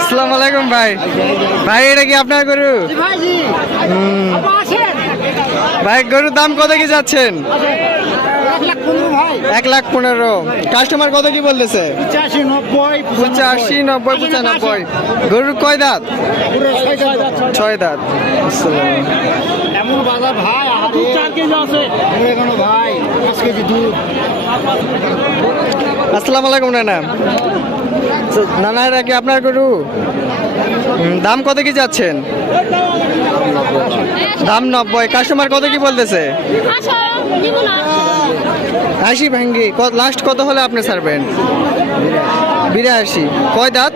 আসসালামু আলাইকুম ভাই। ভাই এটা কি আপনার গরু? ভাই গরুর দাম কত কি যাচ্ছেন? 1,15,000। কাস্টমার কত কি বলতেছে? 85, 90, 95। গরুর কয় দাঁত? 6 দাঁত। আসসালামু আলাইকুম নানা। নানা এটা কি আপনার গরু? দাম কত কি যাচ্ছেন? দাম 90। কাস্টমার কত কি বলতেছে? 80 ভাঙ্গি। লাস্ট কত হলে আপনি ছাড়বেন? 82। কয় দাঁত?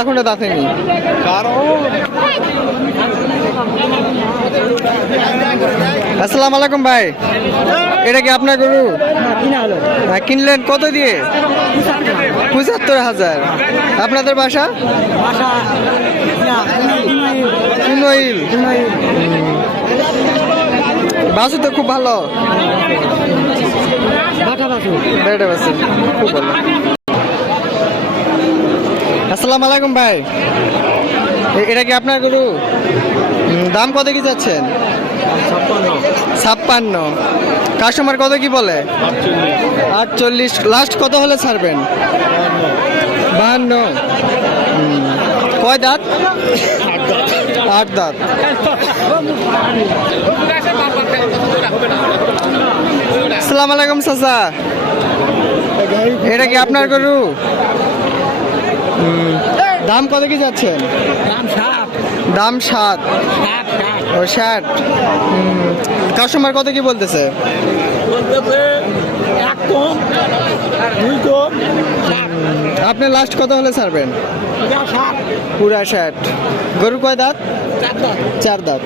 এখনো দাঁতেনি। আসসালামু আলাইকুম ভাই। এটা কি আপনার গরু? কিনলেন কত দিয়ে? 75,000। আপনাদের বাসা? বাসু তো খুব ভালো। খুব ভালো। আসসালামু আলাইকুম ভাই। এটা কি আপনার গরু? দাম কত কি যাচ্ছেন? 56। কাস্টমার কত কি বলে? 48। লাস্ট কত হলে ছাড়বেন? 52। কয় দাঁত? 8 দাঁত। আসসালামু আলাইকুম চাচা। এটা কি আপনার গরু? দাম কত কি যাচ্ছেন? দাম 7। ও 60। কাস্টমার কত কি বলতেছে? আপনি লাস্ট কত হলে ছাড়বেন? পুরা 60। গরু কয় দাঁত? 4 দাঁত।